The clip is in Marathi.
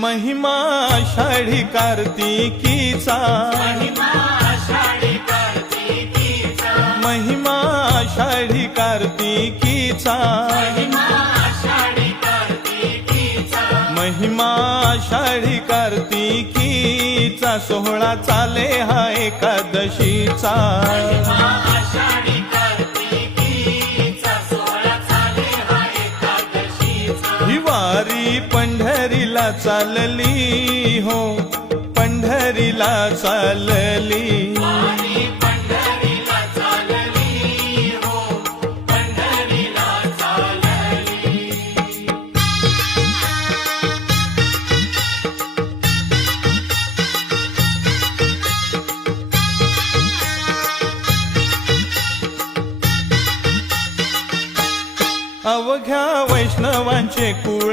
महिमा आषाढी कार्तिकीचा, महिमा आषाढी कार्तिकीचा, महिमा आषाढी कार्तिकीचा सोहळा चाले हा एकादशीचा, ही वारी पंढरीला चालली हो, पंढरीला चालली, अवघ्या वैष्णवांचे कुळ